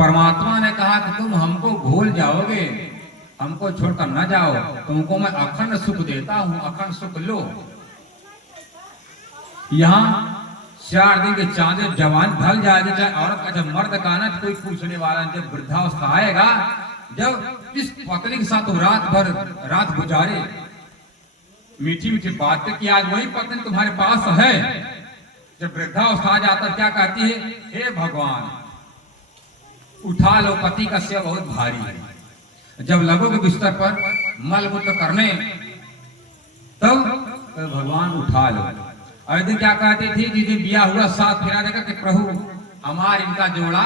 परमात्मा ने कहा कि तुम हमको भूल जाओगे, हमको छोड़कर न जाओ, तुमको मैं अखंड सुख देता हूं, अखंड सुख लो। यहाँ 4 दिन के चांदे जवान ढल जाएगी, चाहे औरत का, जब मर्द का ना कोई पूछने वाला, जब वृद्धावस्था आएगा, जब इस पत्नी के साथ रात भर रात गुजारे, मीठी मीठी बातें की, आज वही पत्नी तुम्हारे पास है, जब वृद्धावस्था आ जाता क्या कहती है, हे भगवान उठा लो, पति का सेवा बहुत भारी है। जब लगोगे बिस्तर पर मल मूत्र करने, तब भगवान उठा लो। और दिन क्या कहती थी, जिस दिन बिया हुआ 7 फेरा देकर के प्रभु हमार इनका जोड़ा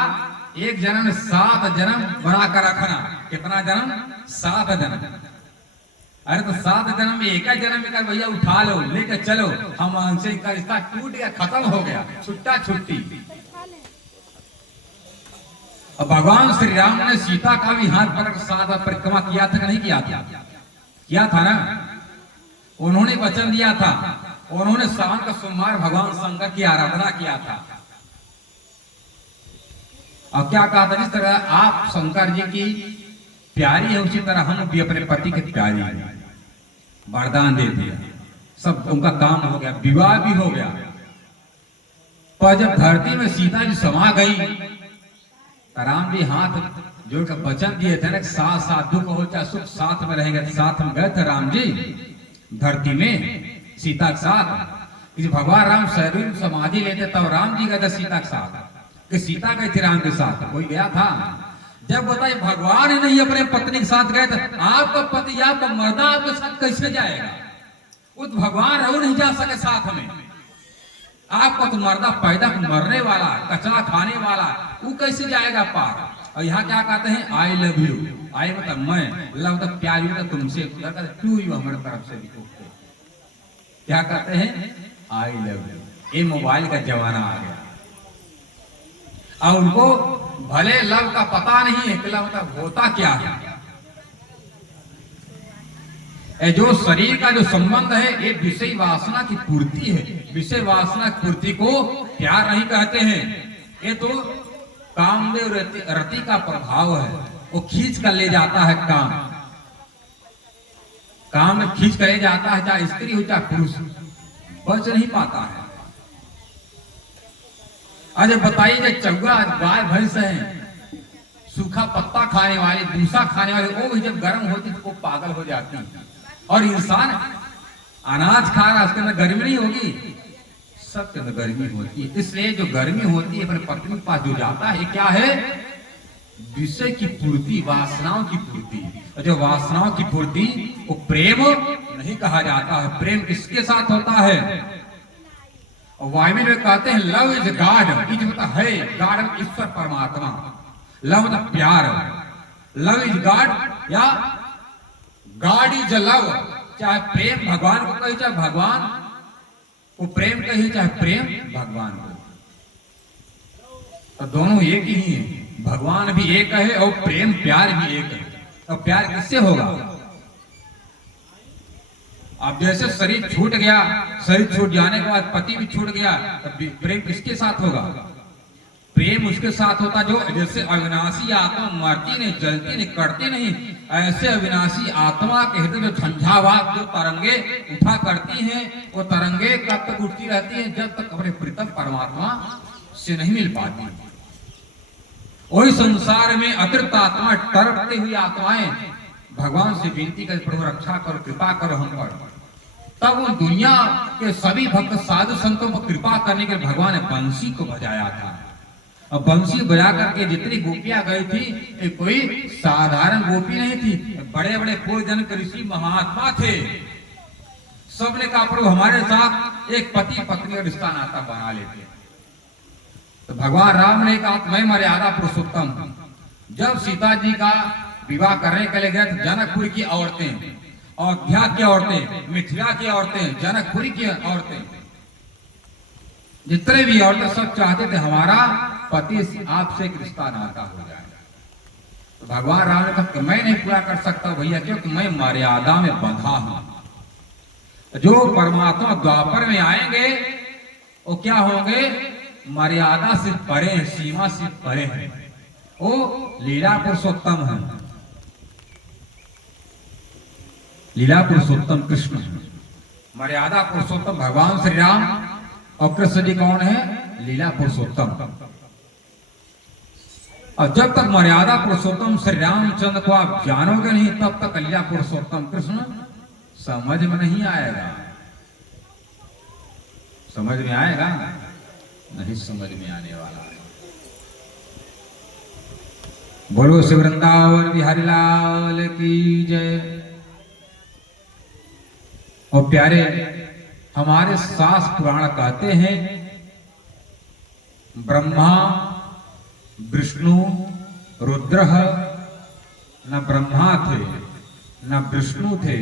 एक जन्म 7 जन्म बना कर रखना। कितना जन्म? 7 जन्म। अरे तो 7 जन्म में एक जन्म में भैया उठा लो, लेकर चलो, हम हमसे इनका रिश्ता टूट गया, खत्म हो गया, छुट्टा छुट्टी। अब भगवान श्री राम ने सीता का भी हाथ पकड़ 7 बार परिक्रमा किया था कि नहीं किया था? किया था ना। उन्होंने वचन दिया था, उन्होंने सावन का सोमवार भगवान शंकर की आराधना किया था। अब क्या कहा था, जिस तरह आप शंकर जी की प्यारी है, उसी तरह हम भी अपने पति के प्यारी हैं। वरदान दे दिया, सब उनका काम हो गया, विवाह भी हो गया। पर जब धरती में सीता जी समा गई, राम जी हाथ जोड़कर वचन दिए थे ना, साथ साथ दुख हो चाहे सुख साथ में रहेंगे। साथ में गए थे राम जी धरती में सीता के साथ। भगवान राम शरीर समाधि लेते तब राम जी गए थे सीता के साथ, कि सीता गई थी राम के साथ, कोई गया था? जब बताइए भगवान ही नहीं अपने पत्नी के साथ गए, तो आपका पति आपका मर्दा आपके साथ कैसे जाएगा? उस भगवान रहो नहीं जा सके साथ में। आपका तो मर्दा पैदा मरने वाला, कचरा खाने वाला, वो कैसे जाएगा पार? और यहाँ क्या कहते हैं, आई लव यू। आई मतलब मैं, लव मतलब प्यार, मतलब तुमसे, टू यू हमारे तरफ से भी। क्या कहते हैं, आई लव यू। ये मोबाइल का जमाना आ गया, और उनको भले लव का पता नहीं है कि लव मतलब होता क्या है। जो शरीर का जो संबंध है, ये विषय वासना की पूर्ति है। विषय वासना की पूर्ति को प्यार नहीं कहते हैं, ये तो कामदेव रति का प्रभाव है। वो खींच कर ले जाता है, काम में खींच कर ले जाता है, चाहे स्त्री हो चाहे पुरुष, बच नहीं पाता है। अरे बताइए, जो चौगा गाय भैंस है, सूखा पत्ता खाने वाली, भूसा खाने वाली, वो भी जब गर्म होती तो वो पागल हो जाती है। और इंसान अनाज खा रहा, उसके अंदर गर्मी नहीं होगी? सबके अंदर गर्मी होती है। इसलिए जो गर्मी होती है अपने पत्नी के पास जो जाता है, क्या है? विषय की पूर्ति, वासनाओं की पूर्ति। और जो वासनाओं की पूर्ति वो प्रेम नहीं कहा जाता है। प्रेम किसके साथ होता है? और बाइबल में कहते हैं लव इज गॉड, मतलब है गॉड, ईश्वर परमात्मा। लव मतलब प्यार, लव इज गॉड या गॉड इज लव। चाहे प्रेम भगवान को कही, चाहे भगवान को प्रेम कही, चाहे प्रेम भगवान को, तो दोनों एक ही है। भगवान भी एक है और प्रेम प्यार भी एक है। तो प्यार किससे होगा? अब जैसे शरीर छूट गया, शरीर छूट जाने के बाद पति भी छूट गया, तो प्रेम किसके साथ होगा? प्रेम उसके साथ होता जो, जैसे अविनाशी आत्मा मरती नहीं, जलती नहीं, कटती नहीं, ऐसे अविनाशी आत्मा के हृदय में झंझावात जो तरंगे उठा करती हैं, वो तरंगे कब तक उठती रहती हैं? जब तक अपने प्रीतम परमात्मा से नहीं मिल पाती। वही संसार में अतिरिक्त आत्मा, तड़पती हुई आत्माएं भगवान से विनती कर, प्रभु रक्षा करो, कृपा करो हम पर। तब उन दुनिया के सभी भक्त साधु संतों पर कृपा करने के भगवान ने बंसी को बजाया था। और बंसी बजा करके जितनी गोपियां गई थी, कोई साधारण गोपी नहीं थी, बड़े बड़े पूर्वजन ऋषि महात्मा थे। सबने कहा प्रभु हमारे साथ एक पति पत्नी का रिश्ता नाता बना लेते। तो भगवान राम ने कहा मैं मर्यादा पुरुषोत्तम। जब सीता जी का विवाह करने के लिए गए तो जनकपुर की औरतें, अयोध्या की औरतें, मिथिला की औरतें, जनकपुरी की औरतें, जितने भी औरतें सब चाहते थे हमारा पति आपसे एक रिश्ता नाता हो जाए। तो भगवान राम ने कहा मैं नहीं पूरा कर सकता भैया, क्योंकि मैं मर्यादा में बंधा हूं। जो परमात्मा द्वापर में आएंगे वो क्या होंगे? मर्यादा से परे, सीमा से परे हैं। वो लीला पुरुषोत्तम है, लीला पुरुषोत्तम कृष्ण है, मर्यादा पुरुषोत्तम भगवान श्री राम, और कृष्ण जी कौन है? लीला पुरुषोत्तम। और जब तक मर्यादा पुरुषोत्तम श्री रामचंद्र को आप जानोगे नहीं, तब तक लीला पुरुषोत्तम कृष्ण समझ में नहीं आएगा। समझ में आएगा? नहीं समझ में आने वाला है। बोलो श्री वृंदावन बिहारी लाल की जय। और प्यारे, हमारे शास्त्र पुराण कहते हैं ब्रह्मा विष्णु रुद्र न ब्रह्मा थे न विष्णु थे,